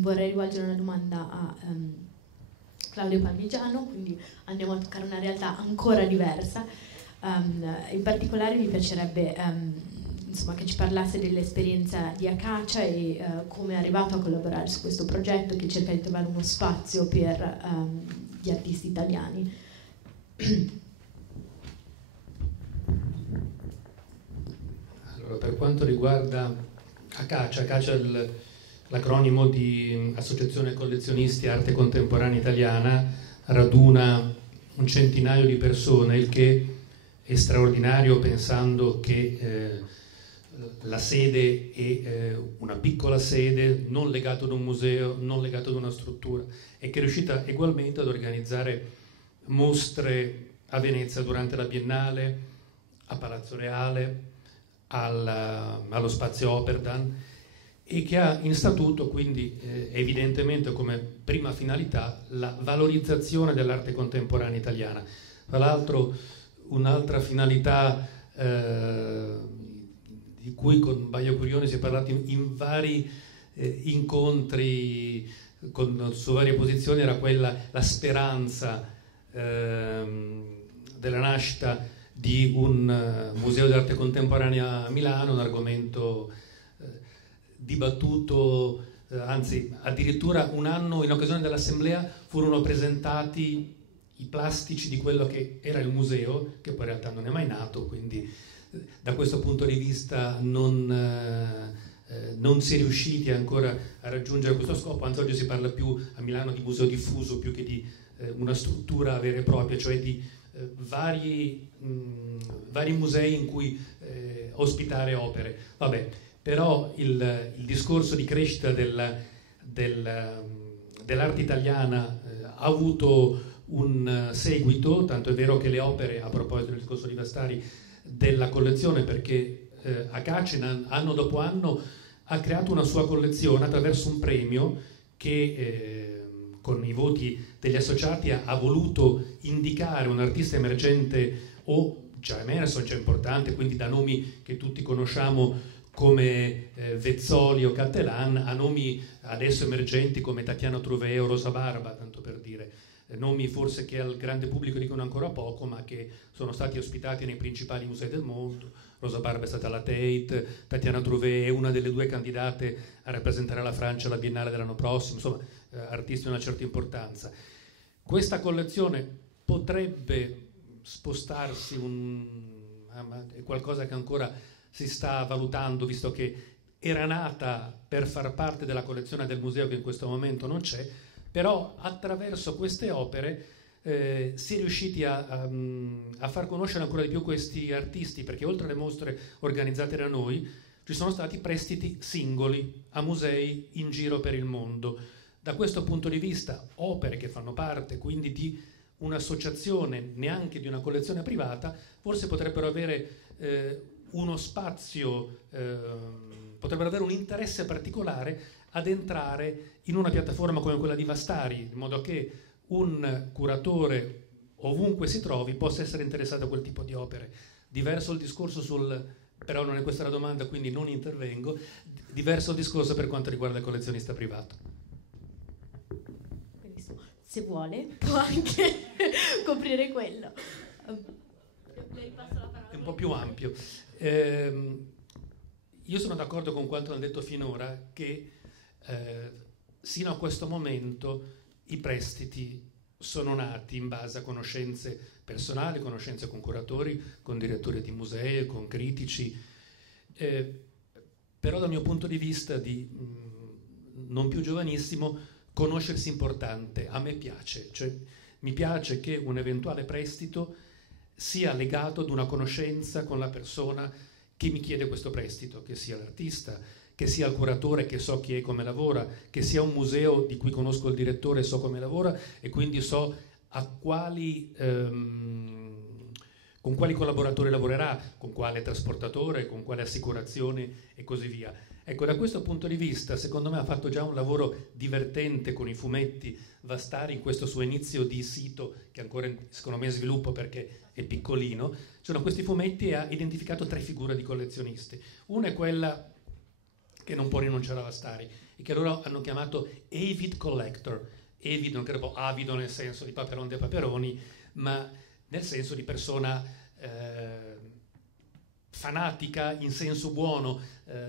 vorrei rivolgere una domanda a Claudio Palmigiano, quindi andiamo a toccare una realtà ancora diversa. In particolare mi piacerebbe insomma, che ci parlasse dell'esperienza di Acacia e come è arrivato a collaborare su questo progetto che cerca di trovare uno spazio per gli artisti italiani. Allora, per quanto riguarda Acacia è l'acronimo di Associazione Collezionisti Arte Contemporanea Italiana, raduna un centinaio di persone, il che è straordinario pensando che la sede è una piccola sede, non legata ad un museo, non legata ad una struttura, e che è riuscita ugualmente ad organizzare mostre a Venezia durante la Biennale, a Palazzo Reale, allo Spazio Operdan, e che ha in statuto quindi evidentemente come prima finalità la valorizzazione dell'arte contemporanea italiana. Tra l'altro un'altra finalità di cui con Baia Curioni si è parlato in vari incontri su varie posizioni era quella, la speranza della nascita di un museo d'arte contemporanea a Milano, un argomento dibattuto, anzi addirittura un anno in occasione dell'assemblea furono presentati i plastici di quello che era il museo, che poi in realtà non è mai nato, quindi da questo punto di vista non si è riusciti ancora a raggiungere questo scopo, anzi oggi si parla più a Milano di museo diffuso più che di una struttura vera e propria, cioè di vari musei in cui ospitare opere. Vabbè, però il discorso di crescita dell'arte italiana ha avuto un seguito, tanto è vero che le opere, a proposito del discorso di Vastari, della collezione, perché Acacia anno dopo anno ha creato una sua collezione attraverso un premio che con i voti degli associati ha voluto indicare un artista emergente o già emerso, già importante, quindi da nomi che tutti conosciamo come Vezzoli o Cattelan a nomi adesso emergenti come Tatiana Truveo o Rosa Barba, tanto per dire. Nomi forse che al grande pubblico dicono ancora poco, ma che sono stati ospitati nei principali musei del mondo. Rosa Barba è stata alla Tate, Tatiana Trouvé è una delle due candidate a rappresentare la Francia alla Biennale dell'anno prossimo, insomma artisti di una certa importanza. Questa collezione potrebbe spostarsi, è qualcosa che ancora si sta valutando, visto che era nata per far parte della collezione del museo che in questo momento non c'è, però attraverso queste opere si è riusciti a far conoscere ancora di più questi artisti, perché oltre alle mostre organizzate da noi ci sono stati prestiti singoli a musei in giro per il mondo. Da questo punto di vista opere che fanno parte quindi di un'associazione, neanche di una collezione privata, forse potrebbero avere uno spazio, potrebbero avere un interesse particolare ad entrare in una piattaforma come quella di Vastari, in modo che un curatore ovunque si trovi possa essere interessato a quel tipo di opere. Diverso il discorso però non è questa la domanda, quindi non intervengo, diverso il discorso per quanto riguarda il collezionista privato. Benissimo. Se vuole può anche coprire quello. Le ripasso la parola. È un po' più ampio. Io sono d'accordo con quanto hanno detto finora, che sino a questo momento i prestiti sono nati in base a conoscenze personali, conoscenze con curatori, con direttori di musei, con critici, però dal mio punto di vista di non più giovanissimo, conoscersi è importante. A me piace, cioè mi piace che un eventuale prestito sia legato ad una conoscenza con la persona che mi chiede questo prestito, che sia l'artista, che sia il curatore che so chi è e come lavora, che sia un museo di cui conosco il direttore e so come lavora e quindi so con quali collaboratori lavorerà, con quale trasportatore, con quale assicurazione e così via. Ecco, da questo punto di vista, secondo me ha fatto già un lavoro divertente con i fumetti Vastari in questo suo inizio di sito, che ancora secondo me è in sviluppo perché è piccolino. Sono questi fumetti e ha identificato 3 figure di collezionisti. Una è quella che non può rinunciare a Vastari, e che loro hanno chiamato avid collector. Avid non credo avido nel senso di Paperon dei Paperoni, ma nel senso di persona fanatica in senso buono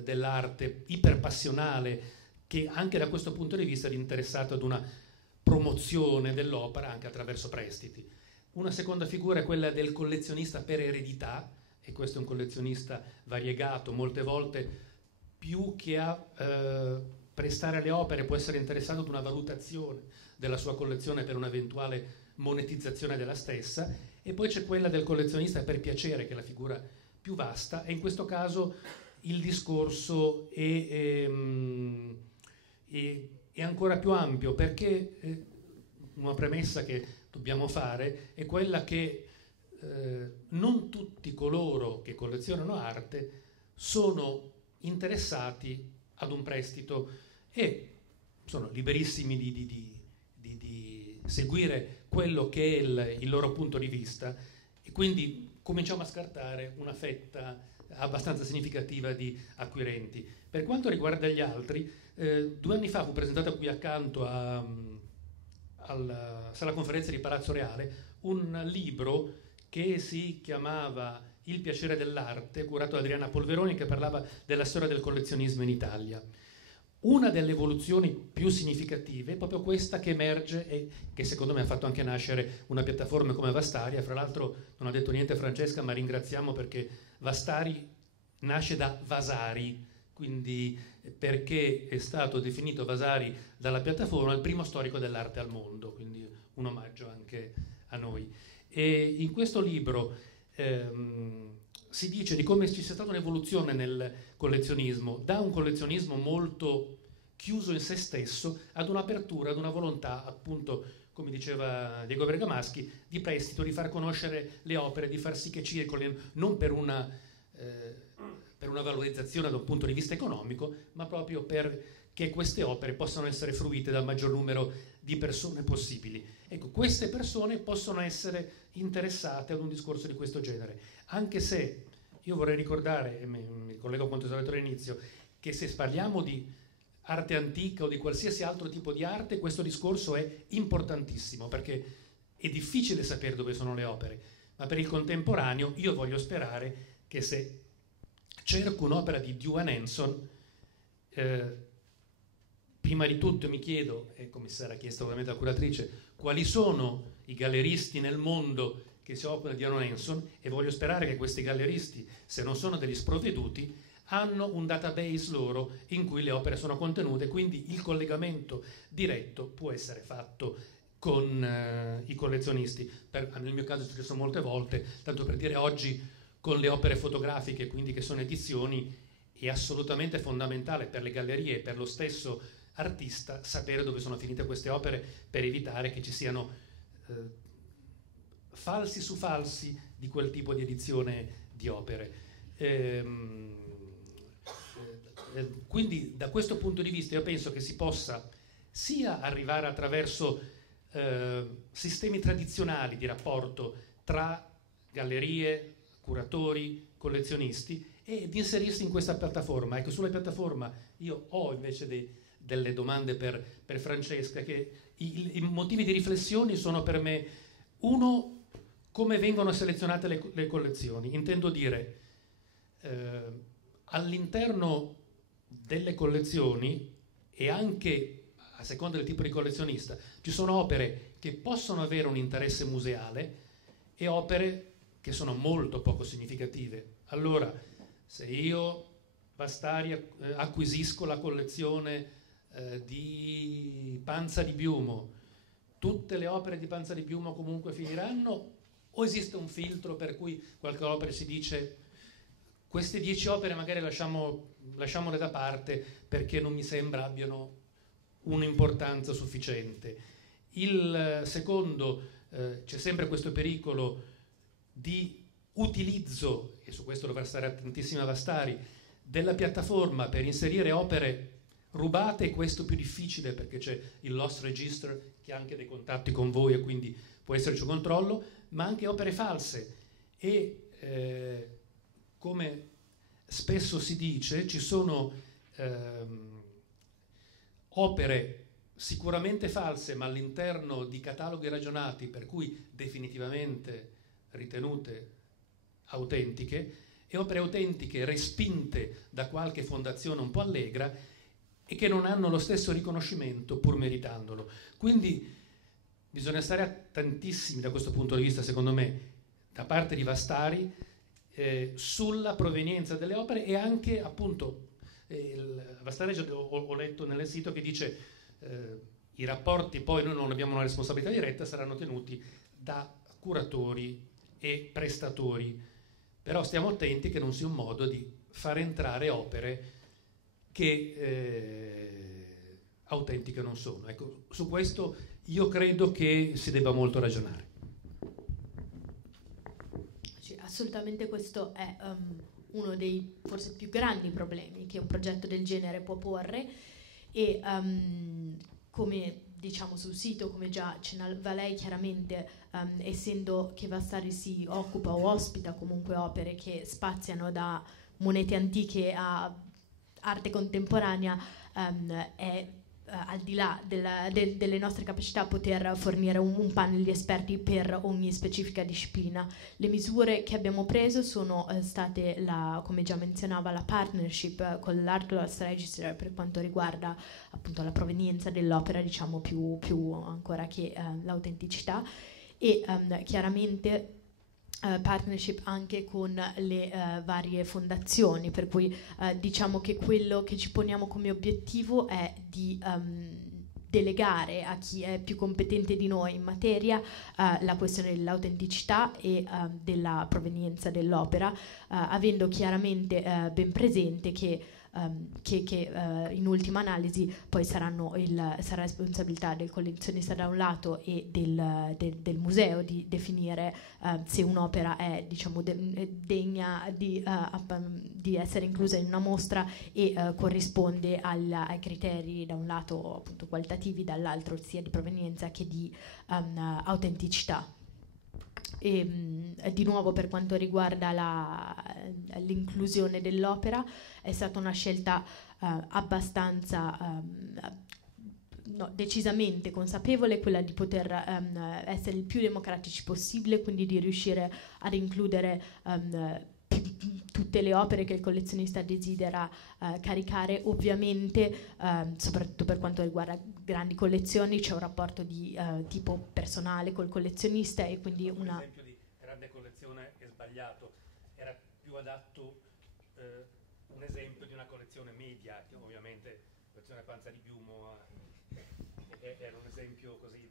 dell'arte, iperpassionale, che anche da questo punto di vista è interessato ad una promozione dell'opera anche attraverso prestiti. Una seconda figura è quella del collezionista per eredità, e questo è un collezionista variegato, molte volte più che a prestare le opere può essere interessato ad una valutazione della sua collezione per un'eventuale monetizzazione della stessa, e poi c'è quella del collezionista per piacere, che è la figura più vasta, e in questo caso il discorso è ancora più ampio, perché una premessa che dobbiamo fare è quella che non tutti coloro che collezionano arte sono interessati ad un prestito e sono liberissimi di seguire quello che è il loro punto di vista, e quindi cominciamo a scartare una fetta abbastanza significativa di acquirenti. Per quanto riguarda gli altri, 2 anni fa fu presentato qui accanto alla sala conferenze di Palazzo Reale un libro che si chiamava Il piacere dell'arte, curato da Adriana Polveroni, che parlava della storia del collezionismo in Italia. Una delle evoluzioni più significative è proprio questa che emerge e che secondo me ha fatto anche nascere una piattaforma come Vastaria. Fra l'altro non ha detto niente Francesca, ma ringraziamo, perché Vastari nasce da Vasari, quindi perché è stato definito Vasari dalla piattaforma il primo storico dell'arte al mondo, quindi un omaggio anche a noi. E in questo libro si dice di come ci sia stata un'evoluzione nel collezionismo, da un collezionismo molto chiuso in se stesso ad un'apertura, ad una volontà, appunto, come diceva Diego Bergamaschi, di prestito, di far conoscere le opere, di far sì che circolino, non per una valorizzazione da un punto di vista economico, ma proprio perché queste opere possano essere fruite dal maggior numero di persone possibili. Ecco, queste persone possono essere interessate ad un discorso di questo genere, anche se io vorrei ricordare, e mi collego a quanto ho detto all'inizio, che se parliamo di arte antica o di qualsiasi altro tipo di arte, questo discorso è importantissimo, perché è difficile sapere dove sono le opere, ma per il contemporaneo io voglio sperare che se cerco un'opera di Duane Hanson, prima di tutto mi chiedo, e come sarà chiesto ovviamente alla curatrice, quali sono i galleristi nel mondo che si occupano di Duane Hanson, e voglio sperare che questi galleristi, se non sono degli sprovveduti, hanno un database loro in cui le opere sono contenute, quindi il collegamento diretto può essere fatto con i collezionisti. Nel mio caso è successo molte volte, tanto per dire, oggi con le opere fotografiche, quindi che sono edizioni, è assolutamente fondamentale per le gallerie e per lo stesso artista sapere dove sono finite queste opere, per evitare che ci siano falsi su falsi di quel tipo di edizione di opere. Quindi da questo punto di vista io penso che si possa sia arrivare attraverso sistemi tradizionali di rapporto tra gallerie, curatori, collezionisti, e di inserirsi in questa piattaforma. Ecco, sulla piattaforma io ho invece delle domande per Francesca, che i motivi di riflessione sono per me: uno, come vengono selezionate le collezioni, intendo dire all'interno delle collezioni, e anche a seconda del tipo di collezionista, ci sono opere che possono avere un interesse museale e opere che sono molto poco significative. Allora, se io, Vastari, acquisisco la collezione di Panza di Biumo, tutte le opere di Panza di Biumo comunque finiranno, o esiste un filtro per cui qualche opera si dice queste 10 opere magari lasciamole da parte perché non mi sembra abbiano un'importanza sufficiente? Il secondo, c'è sempre questo pericolo di utilizzo, e su questo dovrà stare attentissima Vastari, della piattaforma per inserire opere rubate, e questo più difficile perché c'è il Lost Register che ha anche dei contatti con voi e quindi può esserci un controllo, ma anche opere false. E come spesso si dice, ci sono opere sicuramente false, ma all'interno di cataloghi ragionati, per cui definitivamente ritenute autentiche, e opere autentiche respinte da qualche fondazione un po' allegra e che non hanno lo stesso riconoscimento pur meritandolo. Quindi bisogna stare attentissimi da questo punto di vista, secondo me, da parte di Vastari, sulla provenienza delle opere, e anche appunto Vastari, ho letto nel sito che dice i rapporti, poi noi non abbiamo una responsabilità diretta, saranno tenuti da curatori e prestatori, però stiamo attenti che non sia un modo di far entrare opere che autentiche non sono. Ecco, su questo io credo che si debba molto ragionare. Sì, assolutamente, questo è uno dei forse più grandi problemi che un progetto del genere può porre, e come diciamo sul sito, come già accennava lei, chiaramente essendo che Vastari si occupa o ospita comunque opere che spaziano da monete antiche a arte contemporanea, è al di là delle nostre capacità poter fornire un panel di esperti per ogni specifica disciplina. Le misure che abbiamo preso sono state, come già menzionava, la partnership con l'Art Loss Register per quanto riguarda appunto la provenienza dell'opera, diciamo più ancora che l'autenticità, e chiaramente partnership anche con le varie fondazioni, per cui diciamo che quello che ci poniamo come obiettivo è di delegare a chi è più competente di noi in materia la questione dell'autenticità e della provenienza dell'opera, avendo chiaramente ben presente che in ultima analisi poi sarà responsabilità del collezionista da un lato e del museo di definire se un'opera è, diciamo, degna di essere inclusa in una mostra e corrisponde ai criteri da un lato appunto qualitativi, dall'altro sia di provenienza che di autenticità. E di nuovo, per quanto riguarda l'inclusione dell'opera, è stata una scelta abbastanza decisamente consapevole, quella di poter essere il più democratici possibile, quindi di riuscire ad includere tutte le opere che il collezionista desidera caricare. Ovviamente, soprattutto per quanto riguarda grandi collezioni, c'è un rapporto di tipo personale col collezionista, e quindi un esempio di grande collezione è sbagliato, era più adatto un esempio di una collezione media, che ovviamente la collezione Panza di Piumo era un esempio così,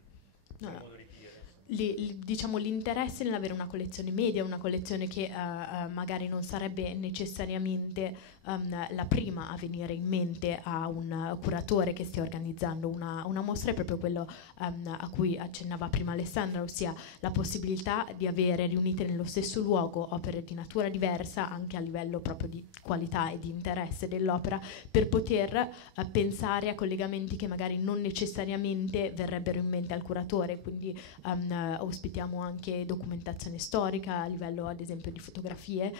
modo di dire. Diciamo l'interesse nell'avere una collezione media, una collezione che magari non sarebbe necessariamente la prima a venire in mente a un curatore che stia organizzando una mostra, è proprio quello a cui accennava prima Alessandra, ossia la possibilità di avere riunite nello stesso luogo opere di natura diversa, anche a livello proprio di qualità e di interesse dell'opera, per poter pensare a collegamenti che magari non necessariamente verrebbero in mente al curatore. Quindi ospitiamo anche documentazione storica a livello ad esempio di fotografie,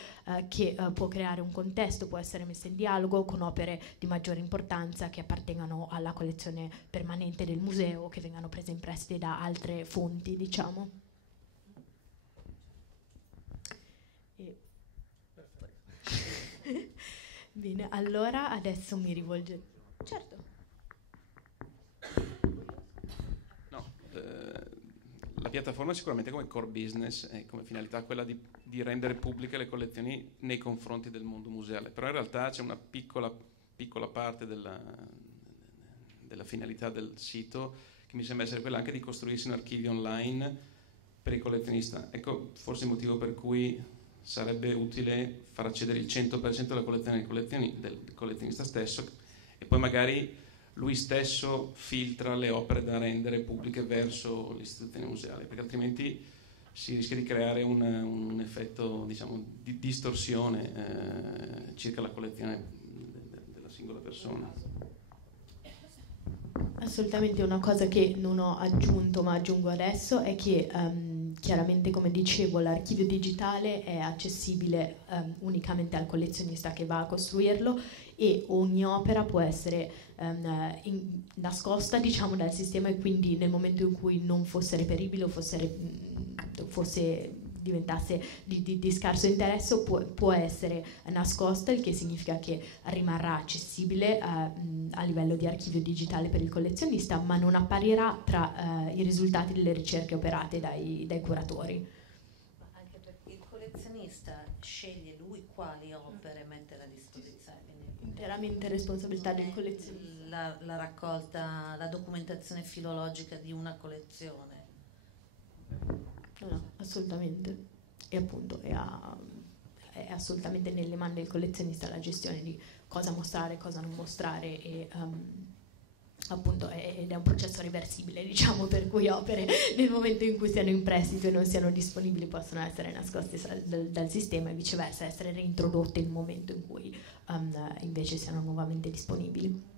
che può creare un contesto, può essere messa in dialogo con opere di maggiore importanza che appartengano alla collezione permanente del museo o che vengano prese in prestito da altre fonti, diciamo. Bene, allora adesso mi rivolgo. Certo. La piattaforma sicuramente come core business e come finalità quella di rendere pubbliche le collezioni nei confronti del mondo museale, però in realtà c'è una piccola parte della finalità del sito che mi sembra essere quella anche di costruirsi un archivio online per il collezionista. Ecco forse il motivo per cui sarebbe utile far accedere il 100% della collezione del collezionista stesso, e poi magari lui stesso filtra le opere da rendere pubbliche verso l'istituzione museale, perché altrimenti si rischia di creare un effetto, diciamo, di distorsione circa la collezione della singola persona. Assolutamente. Una cosa che non ho aggiunto ma aggiungo adesso è che chiaramente, come dicevo, l'archivio digitale è accessibile unicamente al collezionista che va a costruirlo, e ogni opera può essere nascosta, diciamo, dal sistema, e quindi nel momento in cui non fosse reperibile o diventasse di scarso interesse, può essere nascosta, il che significa che rimarrà accessibile a livello di archivio digitale per il collezionista, ma non apparirà tra i risultati delle ricerche operate dai curatori. Anche perché il collezionista sceglie lui quali opere mettere a disposizione. Interamente responsabilità del collezionista. La raccolta, la documentazione filologica di una collezione. No, assolutamente. E appunto è assolutamente nelle mani del collezionista la gestione di cosa mostrare, cosa non mostrare, e appunto ed è un processo reversibile, diciamo, per cui opere nel momento in cui siano in prestito e non siano disponibili possono essere nascoste dal sistema, e viceversa essere reintrodotte nel momento in cui invece siano nuovamente disponibili.